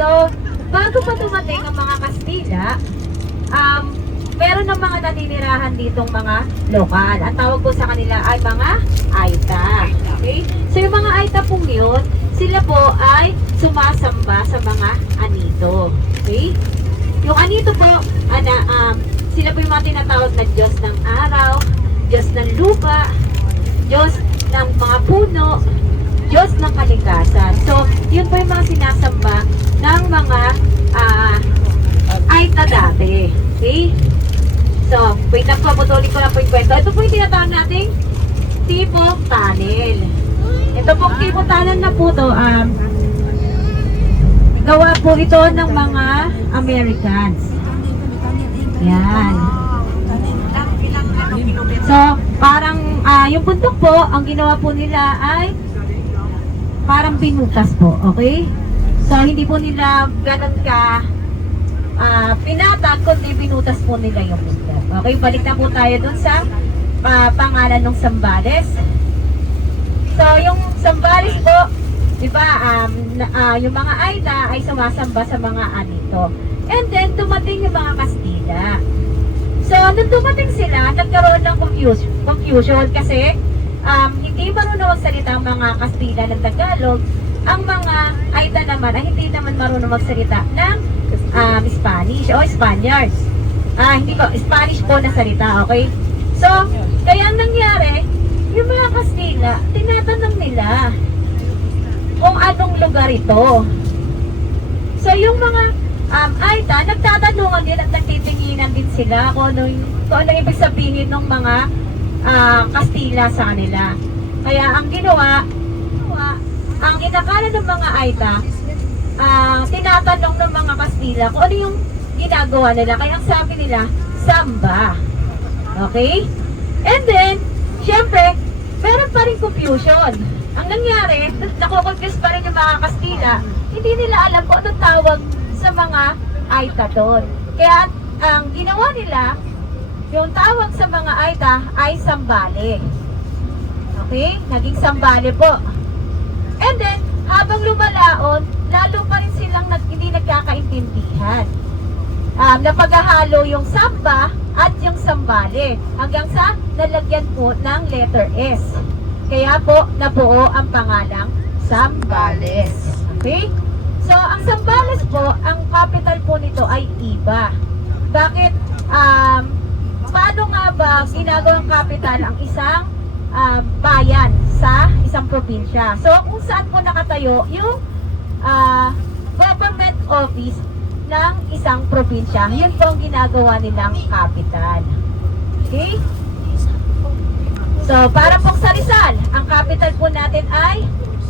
So, bago pa dumating ang mga Kastila, meron ng mga naninirahan ditong mga lokal. Ang tawag po sa kanila ay mga Aita. Okay? So, yung mga Aita pong yun, sila po ay sumasamba sa mga anito. Okay? Yung anito po, sila po yung mga tinatawag na Diyos ng araw, Diyos ng lupa, Diyos ng mga puno, Diyos ng kalikasan. So, yun po yung mga sinasamba ng mga Aita dati. Okay? So, wait lang po, putulin ko lang po yung kwento. Ito po yung tinatawag nating tipong tunnel. Ito pong tipong tunnel na po to, gawa po ito ng mga Americans. Yan. So, parang yung bundok po, ang ginawa po nila ay parang binutas po, okay? So, hindi po nila ganun ka pinatag, kundi binutas po nila yung bundok. Okay, balik na po tayo dun sa pangalan ng Zambales. So, yung Zambales po, di ba, yung mga Aita ay sumasamba sa mga anito. And then, dumating yung mga Kastila. So, nung dumating sila, nagkaroon ng confusion kasi hindi marunong magsalita ang mga Kastila ng Tagalog. Ang mga Aita naman ay hindi naman marunong magsalita ng Spanish o Spaniards. Hindi po, Spanish po na salita, okay? So, kaya ang nangyari, yung mga Kastila, tinatanong nila kung anong lugar ito. So, yung mga Aita, nagtatanungan din at nagtitinginan din sila kung ano ibig sabihin ng mga Kastila sa kanila. Kaya ang ginawa, ang inakala ng mga Aita, tinatanong ng mga Kastila kung ano yung ginagawa nila. Kaya ang sabi nila, samba. Okay? And then, syempre, meron pa rin confusion. Ang nangyari, nakukonfuse pa rin yung mga Kastila, hindi nila alam kung anong tawag sa mga Aita doon. Kaya ang ginawa nila, yung tawag sa mga Aita ay Sambale. Okay? Naging Sambale po. And then, habang lumalaon, lalo pa rin silang hindi nagkakaintindihan. Napaghahalo yung Samba at yung Sambale hanggang sa nalagyan po ng letter S. Kaya po, nabuo ang pangalang Zambales. Okay? So, ang Zambales po, ang capital po nito ay Iba. Bakit? Paano nga ba ginagawang capital ang isang bayan sa isang probinsya? So, kung saan po nakatayo yung government office ng isang probinsya, yun po ang ginagawa nilang capital. Okay? So, para pong sa Rizal, ang capital po natin ay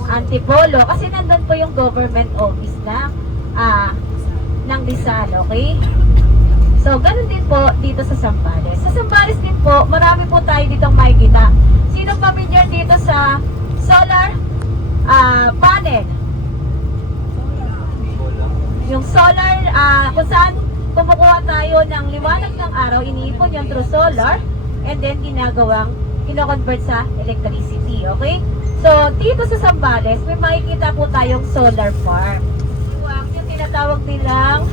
Antipolo kasi nandun po yung government office ng Rizal, okay? So, ganun din po dito sa Zambales. Sa Zambales din po, marami po tayo ditong makikita. Sino familiar dito sa solar panel? Yung solar, kung saan kumukuha tayo ng liwanag ng araw, iniipon yung through solar, and then kino-convert sa electricity, okay? So, dito sa Zambales, may makikita po tayong solar farm. Yung tinatawag nilang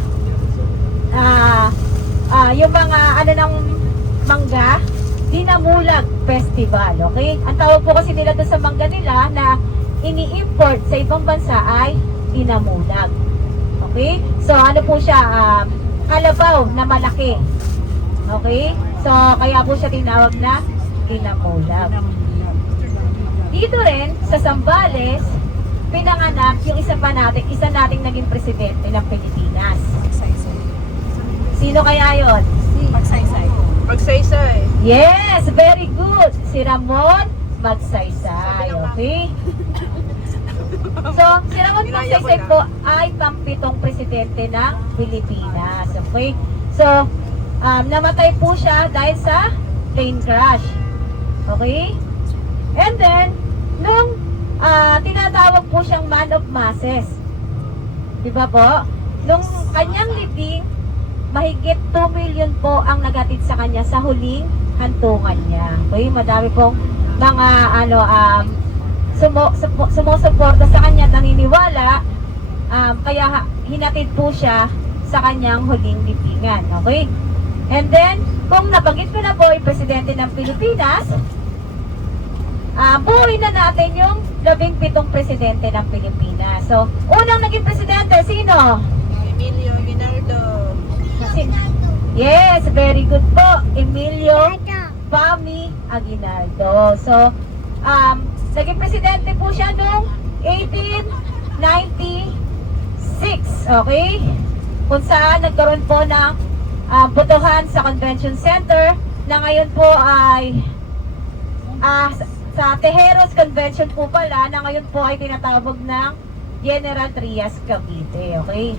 yung mga ng mangga, Dinamulag Festival, okay? Ang tawag po kasi nila doon sa mangga nila na ini-import sa ibang bansa ay Dinamulag. Okay? So, ano po siya? Kalabaw na malaki. Okay? So, kaya po siya tinawag na Dinamulag. Dito rin, sa Zambales, pinanganak yung isa nating naging presidente ng Pilipinas. Sino kaya yon? Magsaysay. Yes, very good. Si Ramon Magsaysay. Okay? So, si Ramon Magsaysay po ay pampitong presidente ng Pilipinas. Okay? So, namatay po siya dahil sa plane crash. Okay? And then, nung tinatawag po siyang man of masses. Diba po? Nung kanyang libing, mahigit 2 million po ang nagatid sa kanya sa huling hantungan niya. Okay? Madami pong mga sumusuporta sa kanya, naniniwala Kaya hinatid po siya sa kanyang huling libingan. Okay? And then, kung nabanggit ko na po yung presidente ng Pilipinas, buuin na natin yung 17 presidente ng Pilipinas. So, unang naging presidente, sino? Emilio Aguinaldo. Yes, very good po. Emilio Pami Aguinaldo. So, naging presidente po siya noong 1896. Okay? Kung saan nagkaroon po ng botohan sa Convention Center na ngayon po ay sa Tejeros Convention po pala na ngayon po ay tinatawag ng General Trias Cavite. Okay?